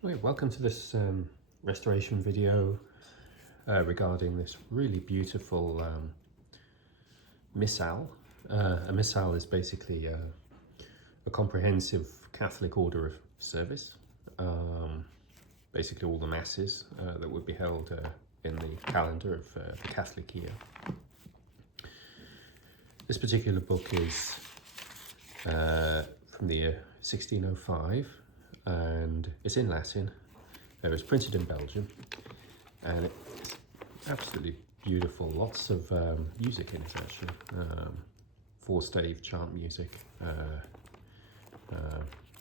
Right, welcome to this restoration video regarding this really beautiful Missale. A Missale is basically a comprehensive Catholic order of service. Basically all the masses that would be held in the calendar of the Catholic year. This particular book is from the year 1605. And it's in Latin. It was printed in Belgium, and it's absolutely beautiful. Lots of music in it, actually. Four-stave chant music.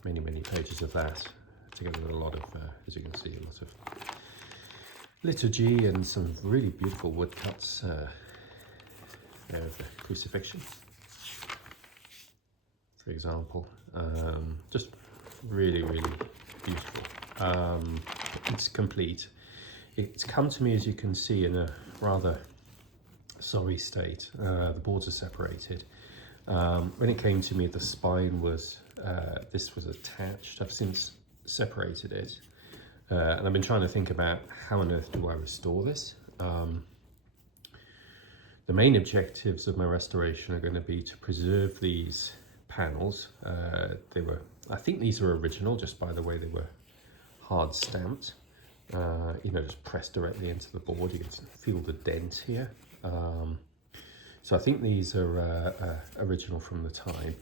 Many pages of that, together with a lot of, as you can see, a lot of liturgy and some really beautiful woodcuts there of the crucifixion, for example. Just really beautiful. It's complete. It's come to me, as you can see, in a rather sorry state. The boards are separated. When it came to me, the spine was this was attached. I've since separated it, and I've been trying to think about how on earth do I restore this. The main objectives of my restoration are going to be to preserve these panels. I think these are original, just by the way they were hard stamped. Just pressed directly into the board. You can feel the dent here. So I think these are original from the time.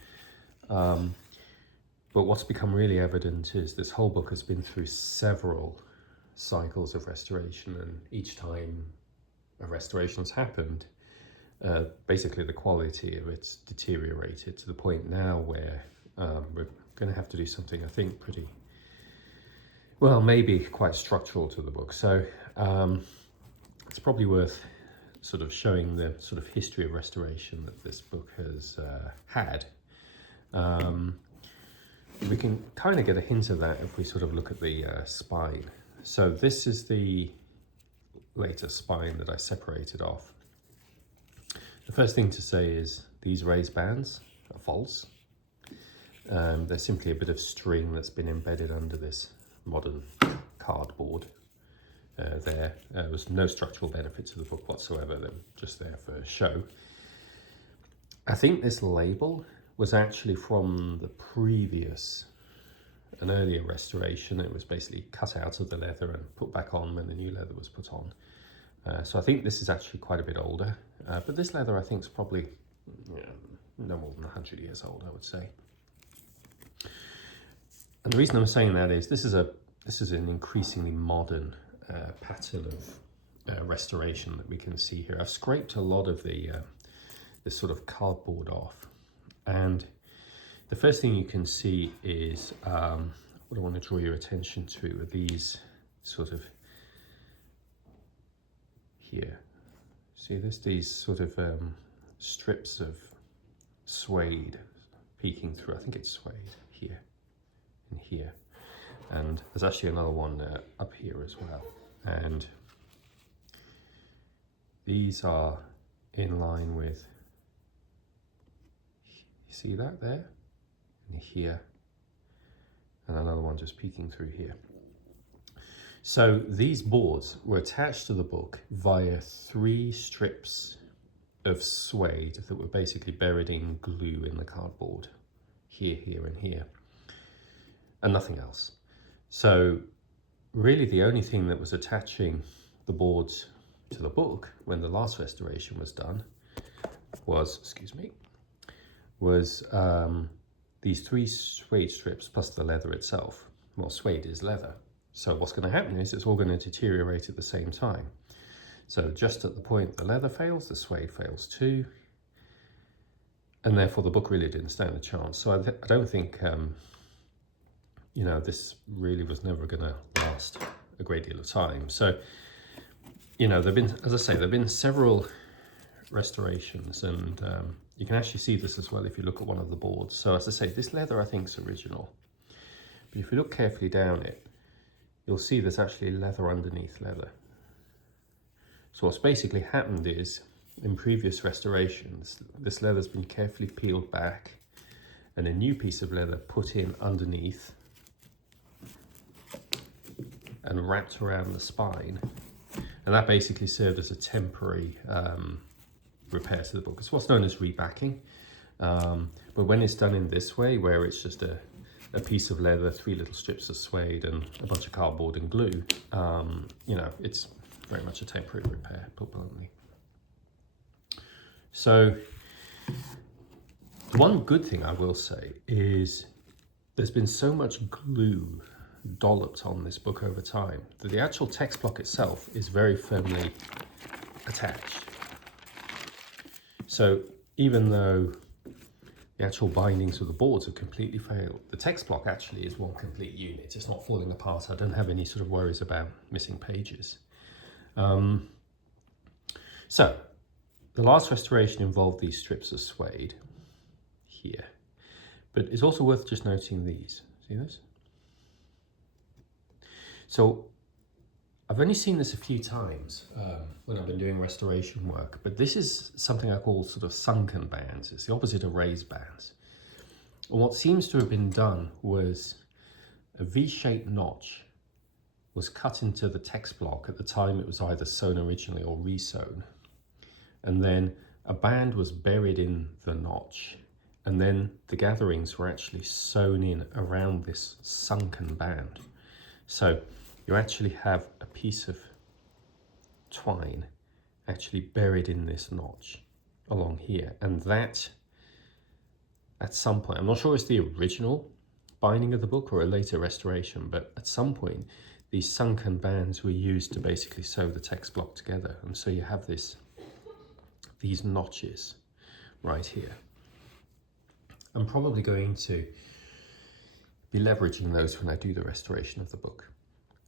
But what's become really evident is this whole book has been through several cycles of restoration, and each time a restoration's happened, basically the quality of it's deteriorated to the point now where we're going to have to do something, I think, pretty well, maybe quite structural to the book. So it's probably worth sort of showing the sort of history of restoration that this book has had. We can kind of get a hint of that if we sort of look at the spine. So this is the later spine that I separated off. The first thing to say is these raised bands are false. They're simply a bit of string that's been embedded under this modern cardboard. There was no structural benefit to the book whatsoever. They're just there for show. I think this label was actually from the previous, an earlier restoration. It was basically cut out of the leather and put back on when the new leather was put on. So I think this is actually quite a bit older. But this leather, I think, is probably no more than 100 years old, I would say. And the reason I'm saying that is this is an increasingly modern pattern of restoration that we can see here. I've scraped a lot of the this sort of cardboard off, and the first thing you can see is what I want to draw your attention to are these sort of here. See this? These sort of strips of suede peeking through. I think it's suede here and here. And there's actually another one up here as well. And these are in line with, you see that there? And here. And another one just peeking through here. So these boards were attached to the book via 3 strips of suede that were basically buried in glue in the cardboard. Here, here, and here. And nothing else. So really the only thing that was attaching the boards to the book when the last restoration was done was, these 3 suede strips plus the leather itself. Well, suede is leather. So what's going to happen is it's all going to deteriorate at the same time. So just at the point the leather fails, the suede fails too. And therefore the book really didn't stand a chance. So I don't think, this really was never going to last a great deal of time. So, there've been, as I say, there've been several restorations, and you can actually see this as well if you look at one of the boards. So as I say, this leather I think is original. But if you look carefully down it, you'll see there's actually leather underneath leather. So what's basically happened is, in previous restorations, this leather's been carefully peeled back and a new piece of leather put in underneath and wrapped around the spine. And that basically served as a temporary repair to the book. It's what's known as rebacking. But when it's done in this way, where it's just a piece of leather, 3 little strips of suede and a bunch of cardboard and glue, you know, it's very much a temporary repair, put bluntly. So the one good thing I will say is there's been so much glue dolloped on this book over time that the actual text block itself is very firmly attached. So even though the actual bindings of the boards have completely failed, the text block actually is one complete unit. It's not falling apart. I don't have any sort of worries about missing pages. So the last restoration involved these strips of suede here, but it's also worth just noting these. See this? So I've only seen this a few times when I've been doing restoration work, but this is something I call sort of sunken bands. It's the opposite of raised bands. And what seems to have been done was a V-shaped notch was cut into the text block. At the time it was either sewn originally or resewn. And then a band was buried in the notch, and then the gatherings were actually sewn in around this sunken band. So you actually have a piece of twine actually buried in this notch along here. And that, at some point, I'm not sure it's the original binding of the book or a later restoration, but at some point, these sunken bands were used to basically sew the text block together. And so you have these notches right here. I'm probably going to be leveraging those when I do the restoration of the book.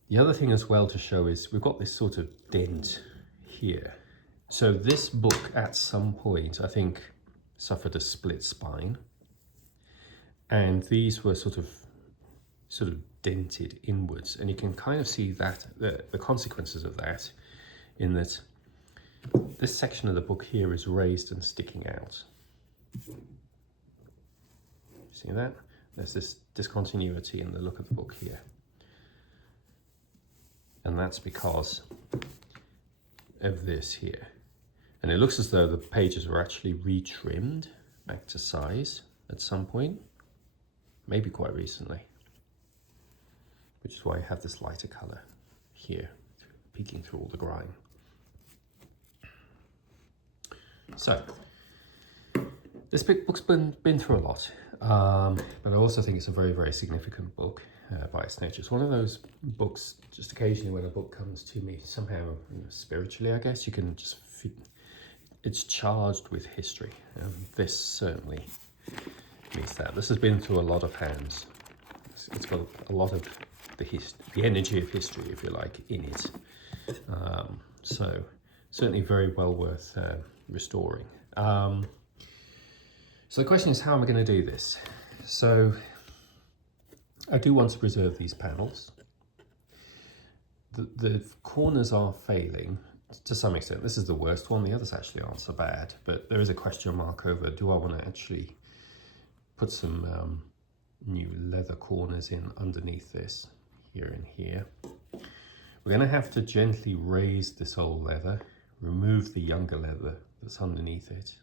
The other thing as well to show is we've got this sort of dent here. So this book at some point, I think, suffered a split spine. And these were sort of dented inwards. And you can kind of see that the consequences of that in that this section of the book here is raised and sticking out. See that? There's this discontinuity in the look of the book here. And that's because of this here. And it looks as though the pages were actually retrimmed back to size at some point, maybe quite recently, which is why I have this lighter color here, peeking through all the grime. So, this book's been through a lot, but I also think it's a very, very significant book by its nature. It's one of those books, just occasionally when a book comes to me, somehow, you know, spiritually, I guess, you can just feel it's charged with history. This certainly means that. This has been through a lot of hands. It's got a lot of the energy of history, if you like, in it. So certainly very well worth restoring. So the question is, how am I going to do this? So I do want to preserve these panels. The corners are failing to some extent. This is the worst one. The others actually aren't so bad, but there is a question mark over, do I want to actually put some new leather corners in underneath this, here and here. We're going to have to gently raise this old leather, remove the younger leather that's underneath it.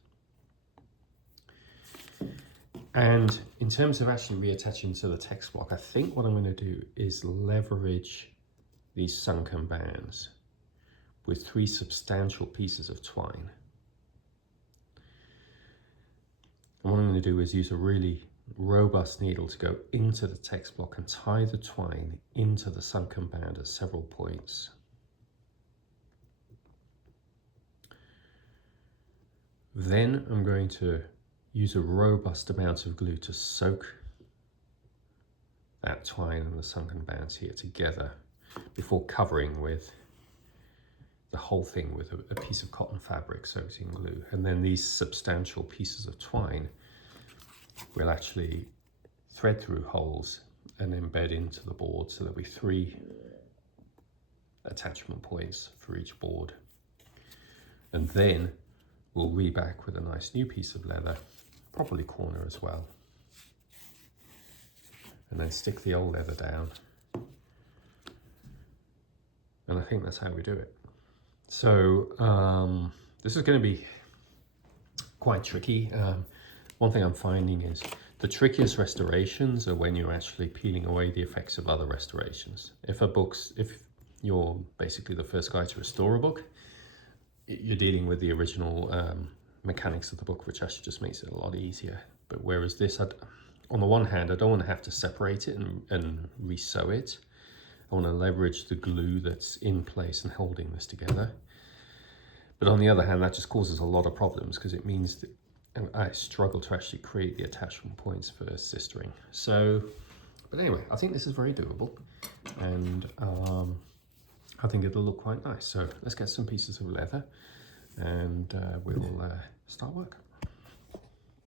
And in terms of actually reattaching to the text block, I think what I'm going to do is leverage these sunken bands with 3 substantial pieces of twine. And what I'm going to do is use a really robust needle to go into the text block and tie the twine into the sunken band at several points. Then I'm going to use a robust amount of glue to soak that twine and the sunken bands here together before covering with the whole thing with a piece of cotton fabric soaked in glue. And then these substantial pieces of twine will actually thread through holes and embed into the board, so there'll be 3 attachment points for each board. And then we'll reback with a nice new piece of leather, probably corner as well. And then stick the old leather down And I think that's how we do it. So this is going to be quite tricky. One thing I'm finding is the trickiest restorations are when you're actually peeling away the effects of other restorations. If you're basically the first guy to restore a book, you're dealing with the original mechanics of the book, which actually just makes it a lot easier. But whereas this, on the one hand, I don't want to have to separate it and re-sew it. I want to leverage the glue that's in place and holding this together. But on the other hand, that just causes a lot of problems because it means that I struggle to actually create the attachment points for sistering. So, but anyway, I think this is very doable, and I think it'll look quite nice. So let's get some pieces of leather and we'll start work.